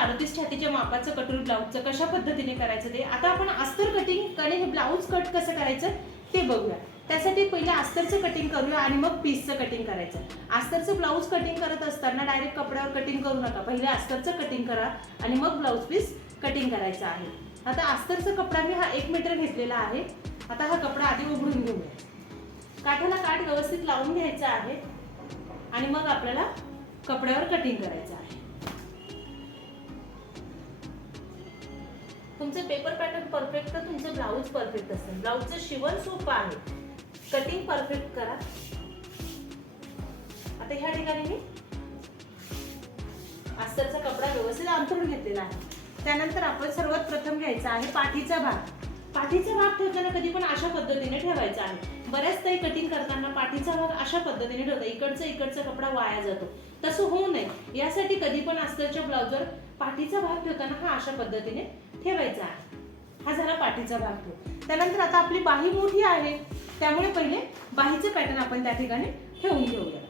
अडतीस छातीच्या मापाचं कटोरी ब्लाऊजचं कशा पद्धतीने करायचं ते? आता आपण अस्तर कटिंग आणि हे ब्लाऊज कट कसं करायचं ते बघूया. त्यासाठी पहिले अस्तरचं कटिंग करूया आणि मग पीसचं कटिंग करायचं. अस्तरचं ब्लाऊज कटिंग करत असताना डायरेक्ट कपड्यावर कटिंग करू नका. पहिले अस्तरचं कटिंग करा आणि मग ब्लाऊज पीस कटिंग करायचं आहे. आता अस्तरचा कपडा मी हा एक मीटर घेतलेला आहे. आता हा कपडा आधी उघडून घेऊया. काठाला काठ व्यवस्थित लावून घ्यायचा आहे. आणि मग आपल्याला कपड्यावर कटिंग करायचं तुमचं पेपर पॅटर्न परफेक्ट तर तुमचं ब्लाऊज परफेक्ट असेल? ब्लाऊजचं शिवण सोपं आहे. कटिंग परफेक्ट करा. आता ह्या ठिकाणी मी अस्तरचा कपडा व्यवस्थित अंतरून घेतलेला आहे. त्यानंतर आपण सर्वात प्रथम घ्यायचा आहे पाठीचा भाग. पाठीचा भाग ठेवताना कधी पण अशा पद्धतीने ठेवायचा आहे. बऱ्याच ताई कटिंग करताना पाठीचा भाग अशा पद्धतीने ठेवता इकडचा इकडचा कपडा वाया जातो. तसं होऊ नये. यासाठी कधी पण अस्तरच्या ब्लाउजवर पाठीचा भाग ठेवताना हा अशा पद्धतीने ठेवायचा आहे. हा झाला पाठीचा भाग तो. त्यानंतर आता आपली बाही मोठी आहे. त्यामुळे पहिले बाहीचं पॅटर्न आपण त्या ठिकाणी ठेवून घेऊया.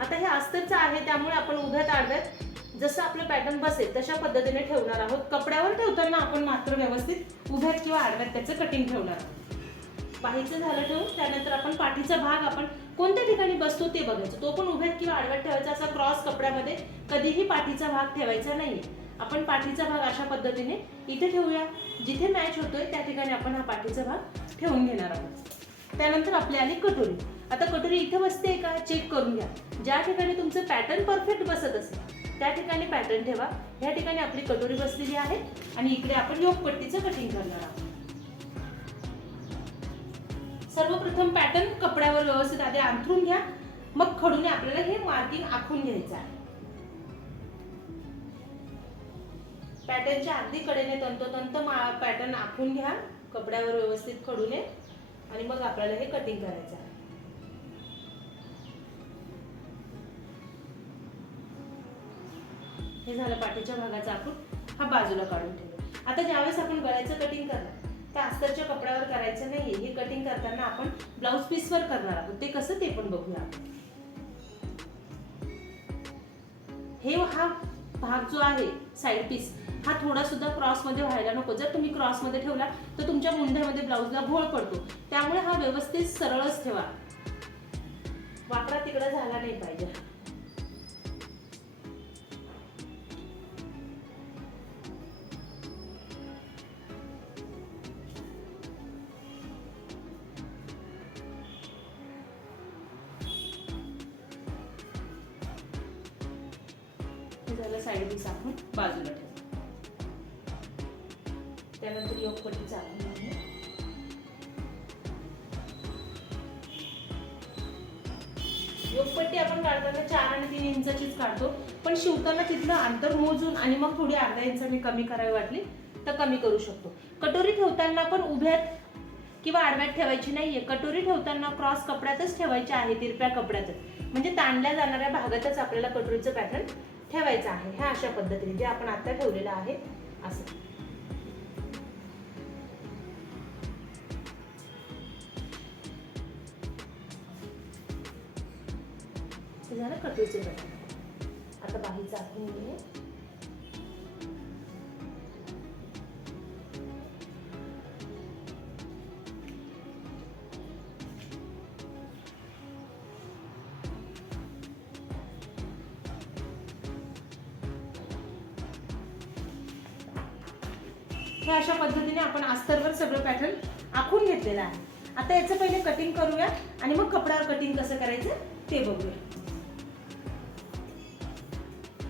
आता हे अस्तरचं आहे त्यामुळे आपण उभ्या आडव्यात जसं आपलं पॅटर्न बसेल तशा पद्धतीने ठेवणार आहोत. कपड्यावर ठेवताना आपण मात्र व्यवस्थित उभ्यात किंवा आडव्यात त्याचं कटिंग ठेवणार आहोत. बाहीचं झालं ठेवून त्यानंतर आपण पाठीचा भाग आपण कोणत्या ठिकाणी बसतो ते बघायचं. तो पण उभ्यात किंवा आडव्यात ठेवायचा असा क्रॉस कपड्यामध्ये कधीही पाठीचा भाग ठेवायचा नाही आपण पाठीचा भाग अशा पद्धतीने इथे ठेवूया. जिथे मॅच होतोय त्या ठिकाणी आपण हा पाठीचा भाग ठेवून घेणार आहोत. त्यानंतर आपली आली कटोरी. आता कटोरी इथे बसते का? चेक करून घ्या. ज्या ठिकाणी तुमचं पॅटर्न परफेक्ट बसत असेल त्या ठिकाणी पॅटर्न ठेवा. ह्या ठिकाणी आपली कटोरी बसलेली आहे आणि इकडे आपण योगपट्टीचं कटिंग करणार आहोत. सर्वप्रथम पॅटर्न कपड्यावर व्यवस्थित आधी अंथरून घ्या. मग खडूने आपल्याला हे मार्किंग आखून घ्यायचं आहे. पॅटर्नच्या अगदी कडेने तंतोतंत पॅटर्न आखून घ्या कपड्यावर व्यवस्थित खडूने आणि मग आपल्याला हे कटिंग करायचं आहे. हे झालं पाठीच्या भागाचा आखून हा बाजूला काढून ठेवू. आता ज्यावेळेस आपण गळ्याचं कटिंग करणार तर अस्तरच्या कपड्यावर करायचं नाही हे कटिंग करताना आपण ब्लाऊज पीसवर करणार आहोत. ते कसं ते पण बघूया आपण. हे हा भाग जो आहे साईड पीस हा थोडा सुद्धा क्रॉसमध्ये व्हायला नको. जर तुम्ही क्रॉसमध्ये ठेवला तर तुमच्या मुंढ्यामध्ये ब्लाऊजला घोळ पडतो. त्यामुळे हा व्यवस्थित सरळच ठेवा. वाकडा तिकडं झाला नाही पाहिजे. झालं साईड पीस आपण बाजूला ठेवू त्यानंतर योगपट्टी चालू आहे योगपट्टी आपण काढताना चार आणि तीन इंचाचीच काढतो पण शिवताना तिथलं अंतर मोजून आणि मग थोडी अर्धा इंचाने कमी करावी वाटली तर कमी करू शकतो. कटोरी ठेवताना पण उभ्यात किंवा आडव्यात ठेवायची नाहीये. कटोरी ठेवताना क्रॉस कपड्यातच ठेवायची आहे तिरप्या कपड्यातच. म्हणजे ताणल्या जाणाऱ्या भागातच आपल्याला कटोरीचं पॅटर्न ठेवायचं आहे. ह्या अशा पद्धतीने जे आपण आता ठेवलेलं आहे असं. झालं कटोरीचं आता बाहीचं आहे. हे अशा पद्धतीने आपण अस्तरवर सगळं पॅटर्न आखून घेतलेलं आहे. आता याचं पहिले कटिंग करूया आणि मग कपड्यावर कटिंग कसं करायचं ते बघूया.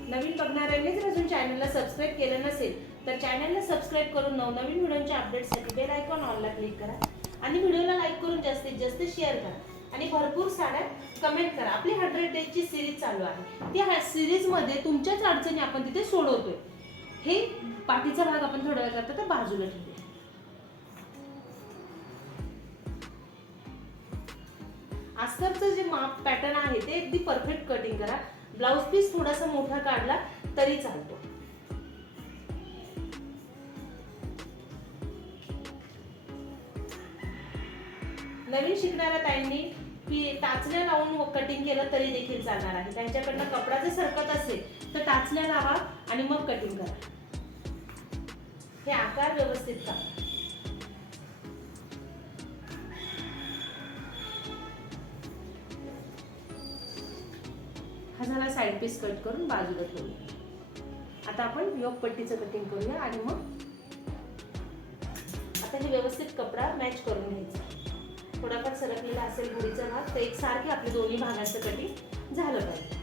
नवीन बघणाऱ्यांनी जर अजून चॅनलला सबस्क्राईब केलं नसेल तर चॅनलला सबस्क्राईब करून नवनवीन व्हिडिओच्या अपडेटसाठी बेल आयकॉन ऑनला क्लिक करा आणि व्हिडिओला लाईक करून जास्तीत जास्त शेअर करा. आणि भरपूर साऱ्या कमेंट करा. आपली हंड्रेड डेजची सिरीज चालू आहे. त्या सिरीजमध्ये तुमच्याच अडचणी आपण तिथे सोडवतोय. हे पाठीचा भाग आपण थोड्या वेळ करता तर बाजूला ठेवूया. अस्तरचं जे माप पॅटर्न आहे ते अगदी परफेक्ट कटिंग करा. ब्लाऊज पीस थोडासा मोठा काढला तरी चालतो. नवीन शिकणाऱ्या ताईंनी की टाचण्या लावून कटिंग केलं तरी देखील चालणार आहे. त्यांच्याकडनं कपडा जर सरकत असेल तर टाचण्या लावा आणि मग कटिंग करा. हे आकार व्यवस्थित का हा झाला साईड पीस कट करून बाजूला ठेवूया आता आपण योग पट्टीचं कटिंग करूया आणि मग आता हे व्यवस्थित कपडा मॅच करून घ्यायचा. थोडाफार सरकलेला असेल घडीचा भाग तर एकसारखे आपले दोन्ही भागाचं कटिंग झालं पाहिजे.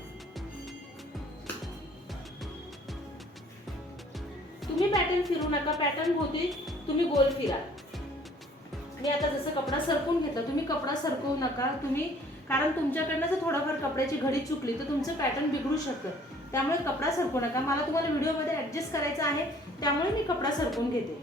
तुम्ही पॅटर्न फिरू नका. पॅटर्न होती तुम्ही गोल फिरा मी आता जसं कपडा सरकून घेतला तुम्ही कपडा सरकवू नका. तुम्ही कारण तुमच्याकडनं जर थोडाफार कपड्याची घडी चुकली तर तुमचं पॅटर्न बिघडू शकतं. त्यामुळे कपडा सरकू नका. मला तुम्हाला व्हिडिओमध्ये ॲडजस्ट करायचं आहे. त्यामुळे मी कपडा सरकून घेते.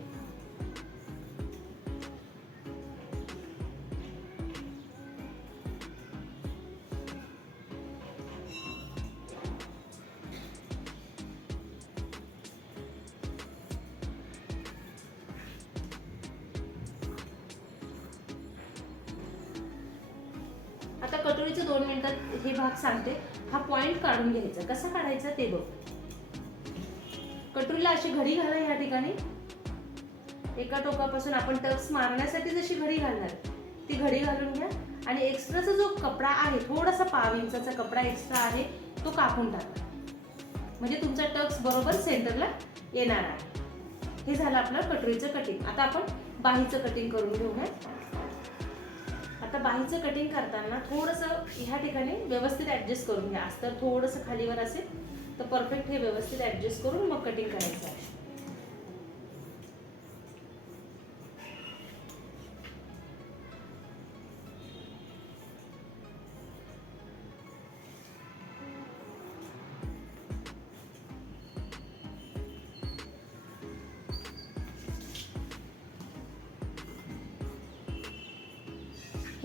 आता दोन मिनिटात हे भाग सांगते. हा पॉईंट काढून घ्यायचा. कसा काढायचा ते बघ. कटोरीला अशी घडी घाला या ठिकाणी. एका टोकापासून आपण टक्स मारण्यासाठी जशी घडी घालणार ती घडी घालून घ्या. आणि एक्स्ट्राचा जो कपडा आहे थोडासा पाव इंचाचा कपडा एक्स्ट्रा आहे तो कापून टाका. म्हणजे तुमचा टक्स बरोबर सेंटरला येणार आहे. हे झालं आपलं कटोरीचं कटिंग आता आपण बाहीचं कटिंग करून घेऊया. आता बाहीचं कटिंग करताना थोडंसं ह्या ठिकाणी व्यवस्थित ॲडजस्ट करून घ्या. आज तर थोडंसं खालीवर असेल तर परफेक्ट हे व्यवस्थित ॲडजस्ट करून मग कटिंग करायचं आहे.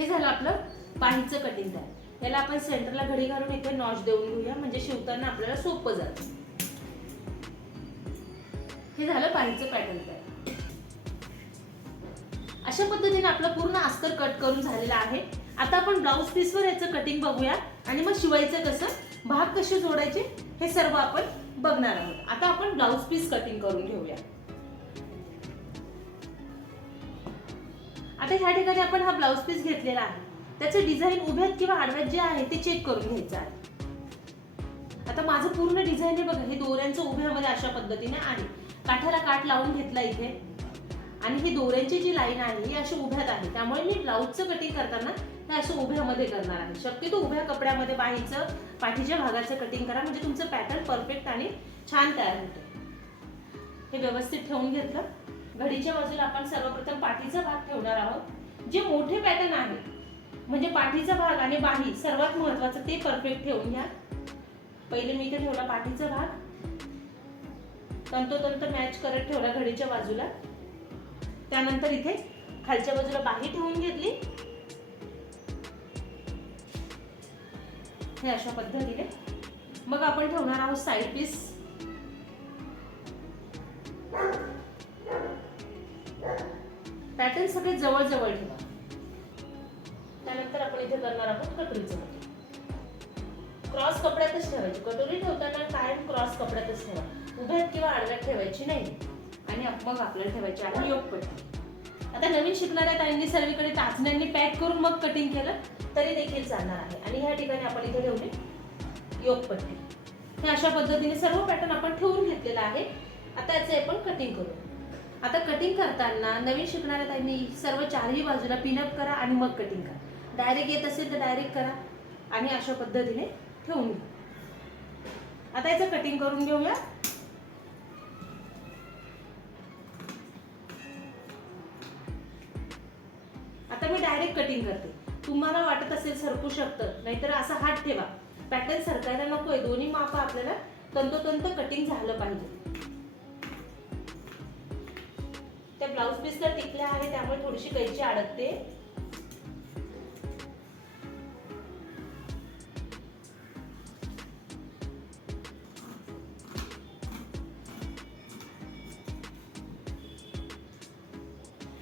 हे झालं आपलं बाहीचं कटिंग तयार याला आपण सेंटरला घडी घालून इथे नॉच देऊन घेऊया. म्हणजे शिवताना आपल्याला सोपं जातं. हे झालं बाहीचं पॅटर्न तयार अशा पद्धतीने आपलं पूर्ण अस्तर कट करून झालेलं आहे. आता आपण ब्लाऊज पीसवर याचं कटिंग बघूया. आणि मग शिवायचं कसं? भाग कसे जोडायचे? हे सर्व आपण बघणार आहोत. आता आपण ब्लाऊज पीस कटिंग करून घेऊया. आता ह्या ठिकाणी आपण हा ब्लाऊज पीस घेतलेला आहे. त्याचं डिझाईन उभ्यात किंवा आडव्यात जे आहे ते चेक करून घ्यायचं आहे. आता माझं पूर्ण डिझाईन हे बघा हे दोऱ्यांचं उभ्यामध्ये अशा पद्धतीने आहे. काठाला काठ लावून घेतला इथे. आणि ही दोऱ्यांची जी लाईन आहे ही अशी उभ्यात आहे. त्यामुळे मी ब्लाऊजचं कटिंग करताना हे असं उभ्यामध्ये करणार आहे. शक्यतो उभ्या कपड्यामध्ये बाहीचं पाठीच्या भागाचं कटिंग करा. म्हणजे तुमचं पॅटर्न परफेक्ट आणि छान तयार होतं. हे व्यवस्थित ठेवून घेतलं. घडीच्या बाजूला आपण सर्वप्रथम पाठीचा भाग ठेवणार आहोत जे मोठे पॅटर्न आहे. म्हणजे पाठीचा भाग आणि बाही सर्वात महत्वाचं ते परफेक्ट ठेवून घ्या. पहिले मी इथे ठेवला पाठीचा भाग. तंतोतंत मॅच करत ठेवला घडीच्या बाजूला. त्यानंतर इथे खालच्या बाजूला बाही ठेवून घेतली. हे अशा पद्धतीने. मग आपण ठेवणार आहोत साईड पीस पॅटर्न सगळे जवळ जवळ ठेवा. त्यानंतर आपण इथे करणार आहोत कटोरीचं कटिंग क्रॉस कपड्यातच ठेवायची. कटोरी ठेवताना कायम क्रॉस कपड्यातच ठेवा. उभ्यात किंवा आडव्यात ठेवायची नाही. आणि मग आपल्याला ठेवायची आणि योग पट्टी. आता नवीन शिकणाऱ्या ताईंनी सर्वीकडे टाचण्यांनी पॅक करून मग कटिंग केलं तरी देखील चालणार आहे. आणि ह्या ठिकाणी आपण इथे ठेवले योगपट्टी हे अशा पद्धतीने सर्व पॅटर्न आपण ठेवून घेतलेला आहे. आता याचे आपण कटिंग करू. आता कटिंग करताना नवीन शिकणाऱ्या ताईंनी सर्व चारही बाजूला पिनअप करा आणि मग कटिंग करा. डायरेक्ट येत असेल तर डायरेक्ट करा आणि अशा पद्धतीने ठेवून घ्या. आता याचं कटिंग करून घेऊया. आता मी डायरेक्ट कटिंग करते. तुम्हाला वाटत असेल सरकू शकतं नाहीतर असा हात ठेवा. पॅटर्न सरकायला नकोय. दोन्ही माप आपल्याला तंतोतंत कटिंग झालं पाहिजे. त्या ब्लाऊज पीसला टिकल्या आहे त्यामुळे थोडीशी कैची अडकते.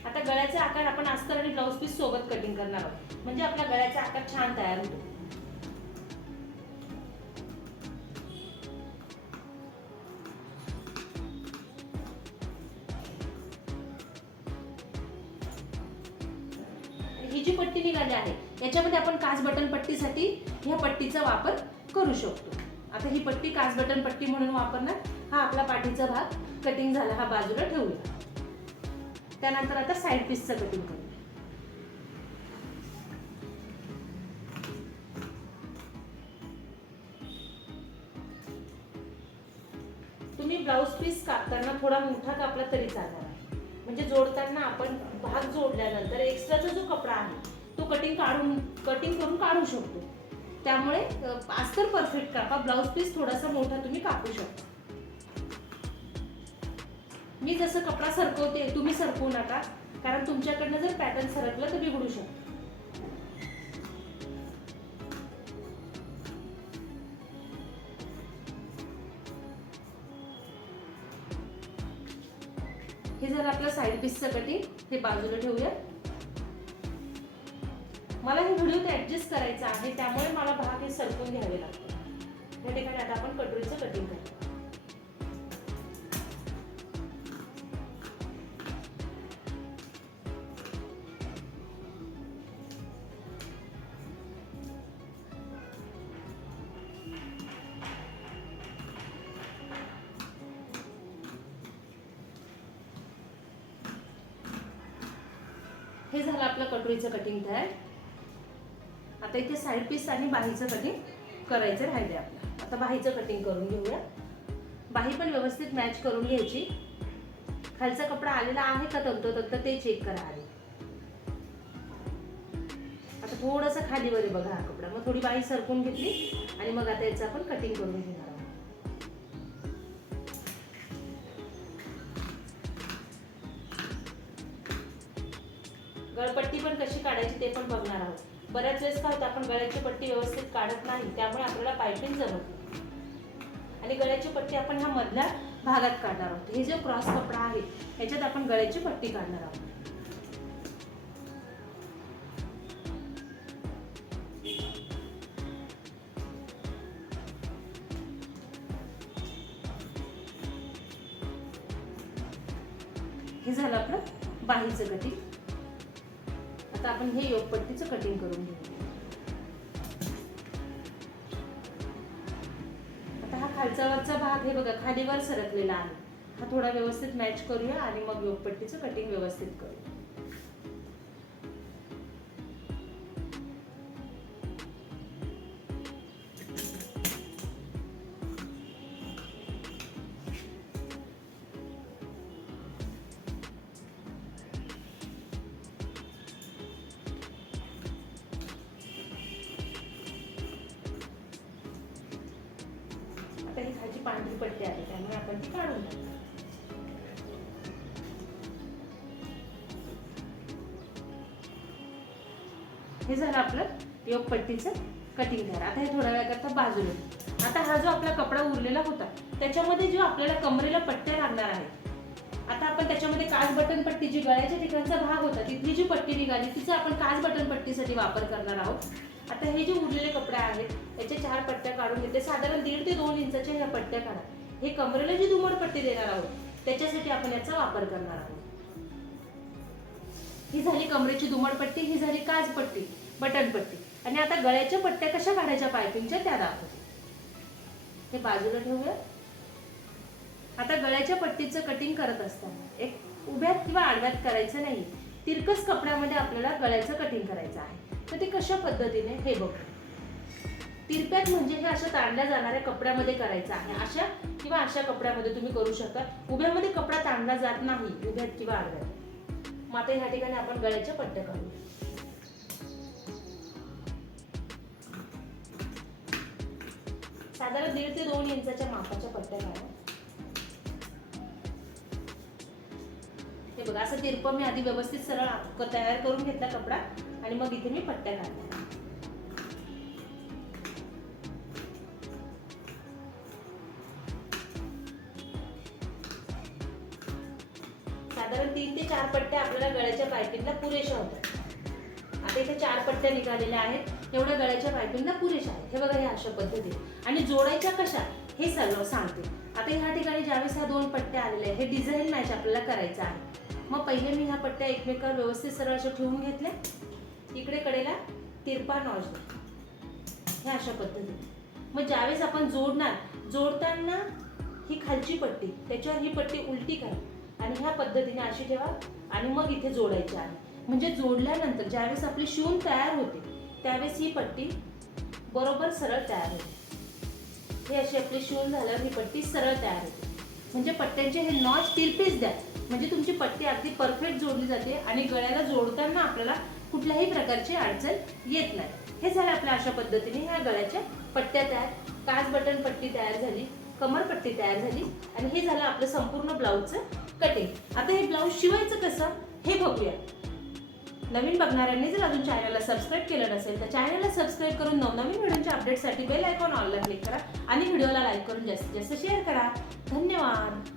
आता गळ्याचा आकार आपण अस्तर आणि ब्लाऊज पीस सोबत कटिंग करणार आहोत. म्हणजे आपला गळ्याचा आकार छान तयार होतो. ही जी पट्टी निघाली आहे याच्यामध्ये आपण काच बटन पट्टीसाठी ह्या पट्टीचा वापर करू शकतो. आता ही पट्टी काच बटन पट्टी म्हणून वापरणार हा आपला पाठीचा भाग कटिंग झाला हा बाजूला ठेवूया. त्यानंतर आता साईड पीसचं कटिंग करू. तुम्ही ब्लाऊज पीस कापताना थोडा मोठा कापला तरी चालणार म्हणजे जोडताना आपण भाग जोडल्यानंतर एक्स्ट्राचा जो कपडा आहे तो कटिंग काढून कटिंग करून काढू शकतो. त्यामुळे अ, अस्तर परफेक्ट कापा ब्लाऊज पीस थोडासा मोठा तुम्ही कापू शकता. मी जसं कपडा सरकवते तुम्ही सरकवू नका कारण तुमच्याकडनं जर पॅटर्न सरकलं तर बिघडू शकतो. हे जर आपलं साईड पीसचं कटिंग हे बाजूला ठेवूया मला हे व्हिडिओ ऍडजस्ट करायचं आहे त्यामुळे मला भाग हे सरकून घ्यावे लागतात या ठिकाणी आता आपण कटोरीचं कटिंग करू हे झालं आपलं कटोरीचं कटिंग तयार. आता इथे साईड पीस आणि बाहीचं कटिंग करायचं राहिले आपलं. आता बाहीचं कटिंग करून घेऊया. बाही पण व्यवस्थित मॅच करून घ्यायची. खालचा कपडा आलेला आहे का तंतोतंत ते चेक करा आधी. आता थोडंसं खालीवर आहे बघा हा कपडा. मग थोडी बाही सरकून घेतली आणि मग आता याचं आपण कटिंग करून घेणार पण कशी काढायची ते पण बघणार आहोत. बऱ्याच वेळेस काय होतं आपण गळ्याची पट्टी व्यवस्थित काढत नाही त्यामुळे आपल्याला पायपिंग जमत आणि गळ्याची पट्टी आपण ह्या मधल्या भागात काढणार आहोत. हे जे क्रॉस कपडा आहे ह्याच्यात आपण गळ्याची पट्टी काढणार आहोत. हे झालं आपलं बाहीचं कटिंग आता आपण हे योगपट्टीचं कटिंग करून घेऊ. आता हा खालचा वरचा भाग हे बघा खालीवर सरकलेला आहे. हा थोडा व्यवस्थित मॅच करूया आणि मग योगपट्टीचं कटिंग व्यवस्थित करूया. थोडीशी पांढरी पट्टी आली त्यामुळे आपण ती काढून टाकू. हे झालं आपलं योग पट्टीचं कटिंग झालं. आता हे थोड्या वेळाकरता बाजूला आता हा जो आपला कपडा उरलेला होता त्याच्यामध्ये जो आपल्याला कमरेला पट्ट्या लागणार आहेत आता आपण त्याच्यामध्ये काच बटन पट्टी जी गळ्याच्या ठिकाणचा भाग होता तिथली जी पट्टी निघाली तिचा आपण काच बटन पट्टीसाठी वापर करणार आहोत. आता हे जे उरलेले कपडे आहेत त्याचे चार पट्ट्या काढून घेते. साधारण दीड ते दोन इंचाच्या ह्या पट्ट्या काढा. हे कमरेला जी दुमड पट्टी देणार आहोत त्याच्यासाठी आपण याचा वापर करणार आहोत. ही झाली कमरेची धुमडपट्टी ही झाली काच पट्टी बटन पट्टी आणि आता गळ्याच्या पट्ट्या कशा काढायच्या पायपिंगच्या त्या दाखवते. हे बाजूला ठेवूया. आता गळ्याच्या पट्टीचं कटिंग करत असताना एक उभ्यात किंवा आडव्यात करायचं नाही. तिरकस कपड्यामध्ये आपल्याला गळ्याचं कटिंग करायचं आहे. तर ते कशा पद्धतीने? हे बघ. तिरप्यात म्हणजे हे अशा ताणल्या जाणाऱ्या कपड्यामध्ये करायचं आहे. अशा किंवा अशा कपड्यामध्ये तुम्ही करू शकता. उभ्यामध्ये कपडा ताणला जात नाही. उभ्यात किंवा आडव्यात. मग आता ह्या ठिकाणी आपण गळ्याच्या पट्ट्या काढू साधारण दीड ते दोन इंचाच्या मापाच्या पट्ट्या काढा हे बघा. असं तिरपं मी आधी व्यवस्थित सरळ तयार करून घेतला कपडा आणि मग इथे मी पट्ट्या घातल्या. साधारण तीन ते चार पट्ट्या आपल्याला गळ्याच्या पायपिंगला पुरेशा होतात आता इथे चार पट्ट्या निघालेल्या आहेत. एवढ्या गळ्याच्या पायपिंगला पुरेशा आहेत. हे बघा हे अशा पद्धतीने. आणि जोडायच्या कशा? हे सर्व सांगते. आता ह्या ठिकाणी ज्यावेळेस ह्या दोन पट्ट्या आलेल्या आहेत हे डिझाईन मॅच आपल्याला करायचं आहे. मग पहिले मी ह्या पट्ट्या एकमेकावर व्यवस्थित सरळ अशा ठेवून घेतल्या. इकडे कडेला तिरपा नॉच ह्या अशा पद्धतीने. मग ज्यावेळेस आपण जोडणार जोडताना ही खालची पट्टी त्याच्यावर ही पट्टी उलटी करा. आणि ह्या पद्धतीने अशी ठेवा आणि मग इथे जोडायची आहे. म्हणजे जोडल्यानंतर ज्यावेळेस आपली शिवून तयार होते त्यावेळेस ही पट्टी बरोबर सरळ तयार होते. हे अशी आपली शिवून झाल्यावर ही पट्टी सरळ तयार होते. म्हणजे पट्ट्यांचे हे नॉच तिरपीच द्या. म्हणजे तुमची पट्टी अगदी परफेक्ट जोडली जाते आणि गळ्याला जोडताना आपल्याला कुठल्याही प्रकारची अडचण येत नाही. हे झालं आपल्या अशा पद्धतीने. ह्या गळ्याच्या पट्ट्या तयार काच बटन पट्टी तयार झाली कमर पट्टी तयार झाली आणि हे झालं आपलं संपूर्ण ब्लाऊजचं कटिंग आता हे ब्लाऊज शिवायचं कसं? हे बघूया. नवीन बघणाऱ्यांनी जर अजून चॅनलला सबस्क्राईब केलं नसेल तर चॅनलला सबस्क्राईब करून नवनवीन व्हिडिओच्या अपडेटसाठी बेल आयकॉन ऑनला क्लिक करा आणि व्हिडिओला लाईक करून जास्तीत जास्त शेअर करा. धन्यवाद.